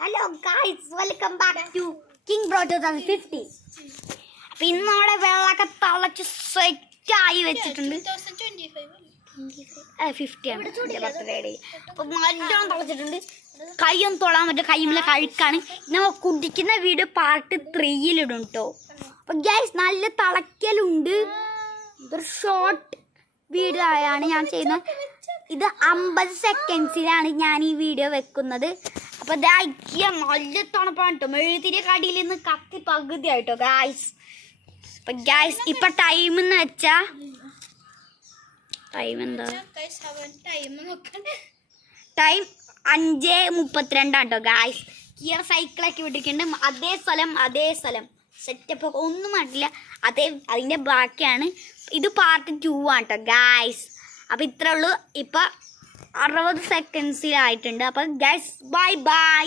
Hello guys, welcome back to King Bro 2050. അപ്പൊ ഇന്ന് നമ്മുടെ വെള്ളമൊക്കെ തിളച്ച് സെറ്റായി വെച്ചിട്ടുണ്ട്. 50 ആണ് ബർത്ത്ഡേ. അപ്പൊ നല്ലോണം തിളച്ചിട്ടുണ്ട്. കൈയൊന്നും തൊളാൻ പറ്റും, കൈമിലെ കഴുക്കാണ്. നമ്മൾ കുടിക്കുന്ന വീഡിയോ പാർട്ട് 3-ലിടും കേട്ടോ. അപ്പൊ ഗൈസ് നല്ല തിളക്കലുണ്ട്. ഇതൊരു ഷോർട്ട് വീഡിയോ ആയാണ് ഞാൻ ചെയ്യുന്നത്. ഇത് 50 സെക്കൻഡ്സിലാണ് ഞാൻ ഈ വീഡിയോ വെക്കുന്നത്. അപ്പൊ നല്ല തണുപ്പാണ് കേട്ടോ. മെഴുകുതിരി കടിയിൽ നിന്ന് കത്തി പകുതി ആയിട്ടോ ഗായ്സ്. അപ്പൊ ഗായ്സ് ഇപ്പൊ ടൈം എന്ന് വെച്ചാ ടൈം എന്താ, ടൈം 5:32 കേട്ടോ ഗായ്സ്. ഗിയർ സൈക്കിളൊക്കെ വിട്ടിട്ടുണ്ട്. അതേ സ്ഥലം സെറ്റപ്പ് ഒന്നും കണ്ടില്ല. അതിന്റെ ബാക്കിയാണ്. ഇത് പാർട്ട് 2 ആണ് കേട്ടോ ഗായ്സ്. അപ്പം ഇത്രേ ഉള്ളൂ. ഇപ്പം 60 സെക്കൻഡ്സിലായിട്ടുണ്ട്. അപ്പം ഗൈസ് ബൈ ബൈ.